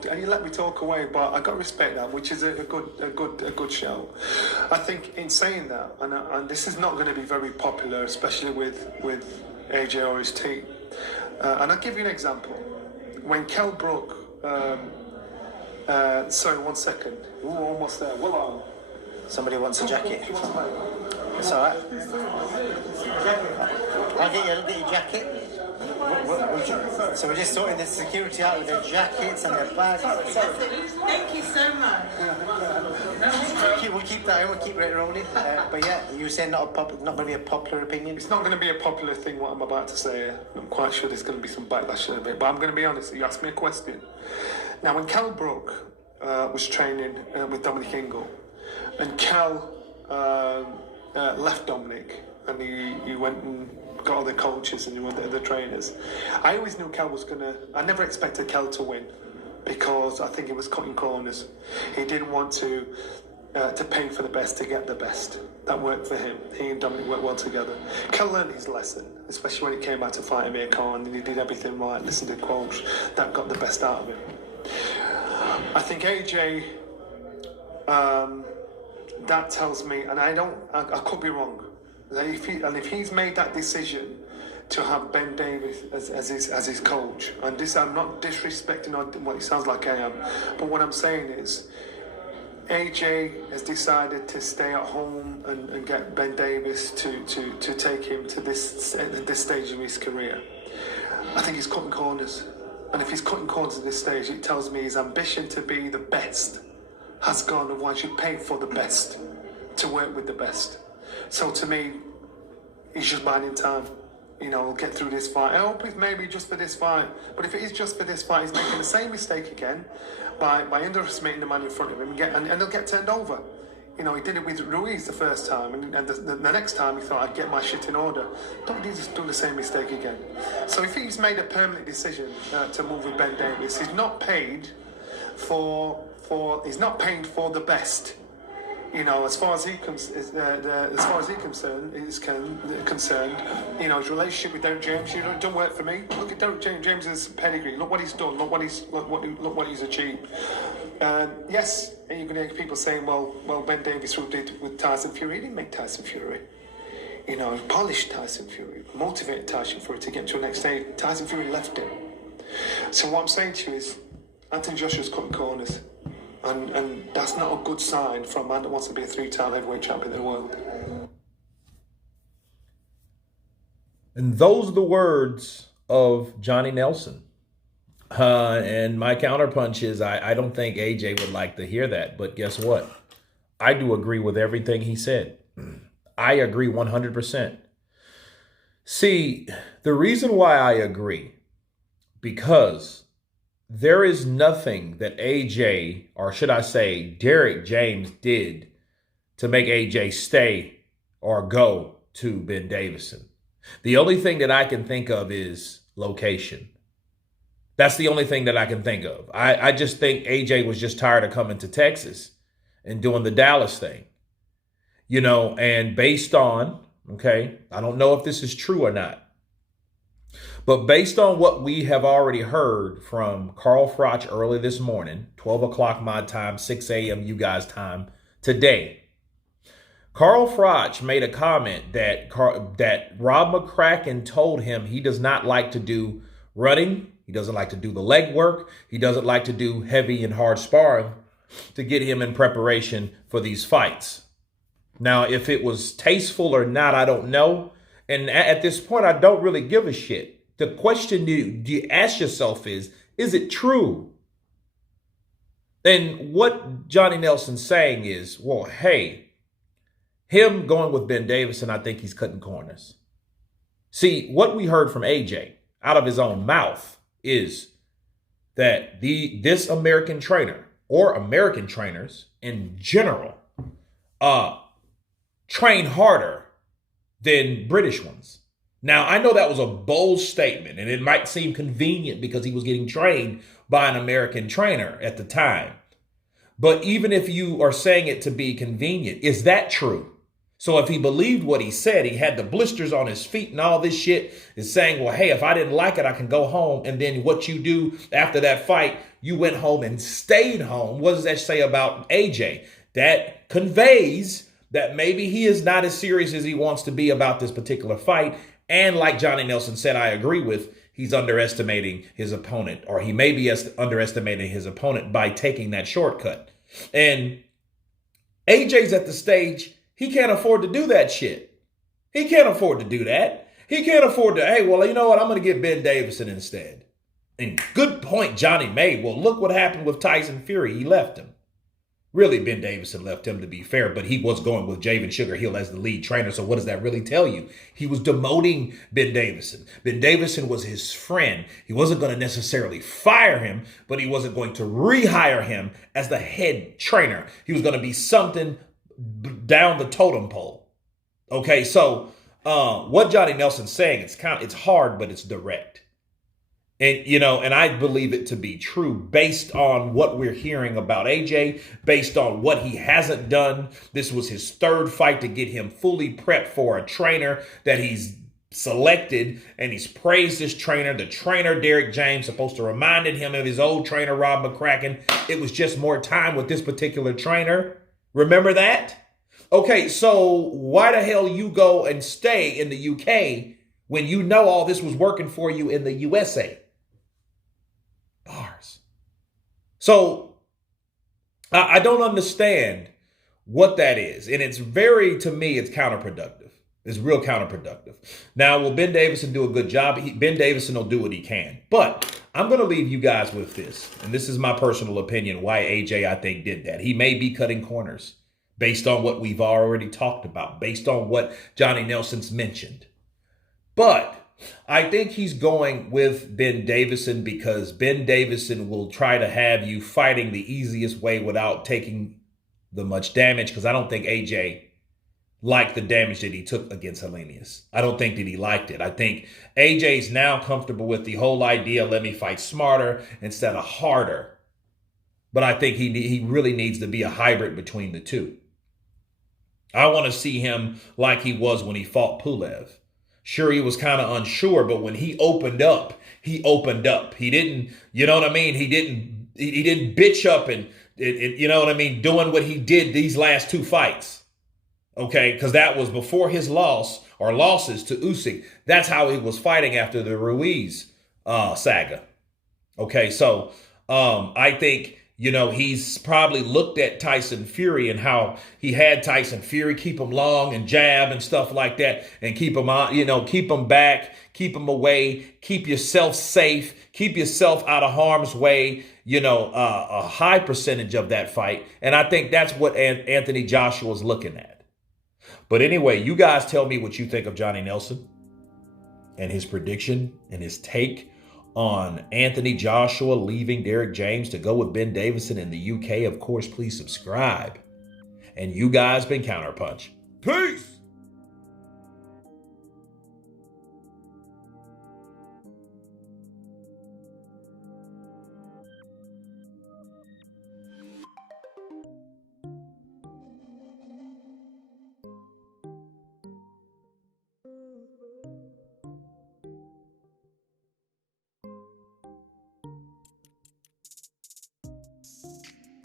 talked and you let me talk away, but I got to respect that, which is a good show. I think in saying that, and this is not going to be very popular, especially with AJ or his team. And I'll give you an example. When Kell Brook, sorry, 1 second. Ooh, almost there. Well, somebody wants a jacket. It's all right. I'll get your jacket. So we're just sorting the security out with their jackets and their bags. Thank you so much. We'll keep that in, we'll keep it rolling. But yeah, you were saying not going to be a popular opinion? It's not going to be a popular thing, what I'm about to say. I'm quite sure there's going to be some backlash in a bit, but I'm going to be honest. You asked me a question. Now, when Kell Brook was training with Dominic Ingle, and Kell left Dominic, and he went and got all the coaches and the trainers, I always knew Kell was going to... I never expected Kell to win, because I think he was cutting corners. He didn't want to pay for the best to get the best. That worked for him. He and Dominic worked well together. Kell learned his lesson, especially when it came out to fight Amir Khan, and he did everything right, listened to the coach. That got the best out of him. I think AJ, that tells me, and I could be wrong, that if he's made that decision to have Ben Davis as his coach, and this, I'm not disrespecting what it sounds like I am, but what I'm saying is AJ has decided to stay at home and get Ben Davis to take him to this stage of his career. I think he's cutting corners. And if he's cutting corners at this stage, it tells me his ambition to be the best has gone, and one should pay for the best to work with the best. So to me, he's just biding time. We'll get through this fight. I hope it's maybe just for this fight. But if it is just for this fight, he's making the same mistake again by underestimating the man in front of him, and he'll get turned over. He did it with Ruiz the first time, and the next time he thought, I'd get my shit in order. Don't just do the same mistake again. So if he's made a permanent decision to move with Ben Davis, he's not paid for the best. As far as he's concerned, his relationship with Derek James, don't work for me. Look at Derek James's pedigree. Look what he's done. Look what he's achieved. Yes, and you're going to hear people saying, well, Ben Davis did with Tyson Fury. He didn't make Tyson Fury. He polished Tyson Fury, motivated Tyson Fury to get to the next stage. Tyson Fury left him. So what I'm saying to you is, Anthony Joshua's cutting corners. And that's not a good sign for a man that wants to be a 3-time heavyweight champion of the world. And those are the words of Johnny Nelson. And my counterpunch is I don't think AJ would like to hear that. But guess what? I do agree with everything he said. I agree 100%. See, the reason why I agree, because there is nothing that AJ, or should I say Derek James, did to make AJ stay or go to Ben Davison. The only thing that I can think of is location. That's the only thing that I can think of. I just think AJ was just tired of coming to Texas and doing the Dallas thing. And based on, I don't know if this is true or not, but based on what we have already heard from Carl Froch early this morning, 12 o'clock my time, 6 a.m. you guys' time today, Carl Froch made a comment that Rob McCracken told him he does not like to do running. He doesn't like to do the leg work. He doesn't like to do heavy and hard sparring to get him in preparation for these fights. Now, if it was tasteful or not, I don't know. And at this point, I don't really give a shit. The question you ask yourself is it true? And what Johnny Nelson's saying is, well, hey, him going with Ben Davison, I think he's cutting corners. See, what we heard from AJ out of his own mouth is that this American trainer, or American trainers in general, train harder than British ones. Now, I know that was a bold statement, and it might seem convenient because he was getting trained by an American trainer at the time. But even if you are saying it to be convenient, is that true? So if he believed what he said, he had the blisters on his feet and all this shit, is saying, well, hey, if I didn't like it, I can go home. And then what you do after that fight, you went home and stayed home. What does that say about AJ? That conveys that maybe he is not as serious as he wants to be about this particular fight. And like Johnny Nelson said, I agree with, he's underestimating his opponent, or he may be underestimating his opponent by taking that shortcut. And AJ's at the stage, he can't afford to do that shit. He can't afford to do that. He can't afford to, hey, well, you know what? I'm going to get Ben Davison instead. And good point Johnny made. Well, look what happened with Tyson Fury. He left him. Really, Ben Davison left him, to be fair, but he was going with Javen Sugar Hill as the lead trainer. So what does that really tell you? He was demoting Ben Davison. Ben Davison was his friend. He wasn't going to necessarily fire him, but he wasn't going to rehire him as the head trainer. He was going to be something down the totem pole. Okay, so what Johnny Nelson's saying, it's hard, but it's direct. And, you know, and I believe it to be true based on what we're hearing about AJ, based on what he hasn't done. This was his third fight to get him fully prepped for a trainer that he's selected, and he's praised this trainer. The trainer, Derek James, supposed to reminded him of his old trainer, Rob McCracken. It was just more time with this particular trainer. Remember that? Okay, so why the hell you go and stay in the UK when you know all this was working for you in the USA? Bars. So I don't understand what that is. And it's to me, it's counterproductive. It's real counterproductive. Now, will Ben Davison do a good job? Ben Davison will do what he can. But I'm going to leave you guys with this. And this is my personal opinion why AJ, I think, did that. He may be cutting corners based on what we've already talked about, based on what Johnny Nelson's mentioned. But I think he's going with Ben Davison because Ben Davison will try to have you fighting the easiest way without taking the much damage, because I don't think AJ liked the damage that he took against Helenius. I don't think that he liked it. I think AJ's now comfortable with the whole idea, let me fight smarter instead of harder. But I think he really needs to be a hybrid between the two. I want to see him like he was when he fought Pulev. Sure, he was kind of unsure, but when he opened up, he opened up. He didn't, you know what I mean? He didn't bitch up and you know what I mean, doing what he did these last two fights. Okay, because that was before his loss or losses to Usyk. That's how he was fighting after the Ruiz saga. Okay, so I think, you know, he's probably looked at Tyson Fury and how he had Tyson Fury keep him long and jab and stuff like that and keep him on, you know, keep him back, keep him away, keep yourself safe, keep yourself out of harm's way, you know, a high percentage of that fight. And I think that's what Anthony Joshua's looking at. But anyway, you guys tell me what you think of Johnny Nelson and his prediction and his take on Anthony Joshua leaving Derek James to go with Ben Davison in the UK. Of course, please subscribe. And you guys been Counterpunch. Peace!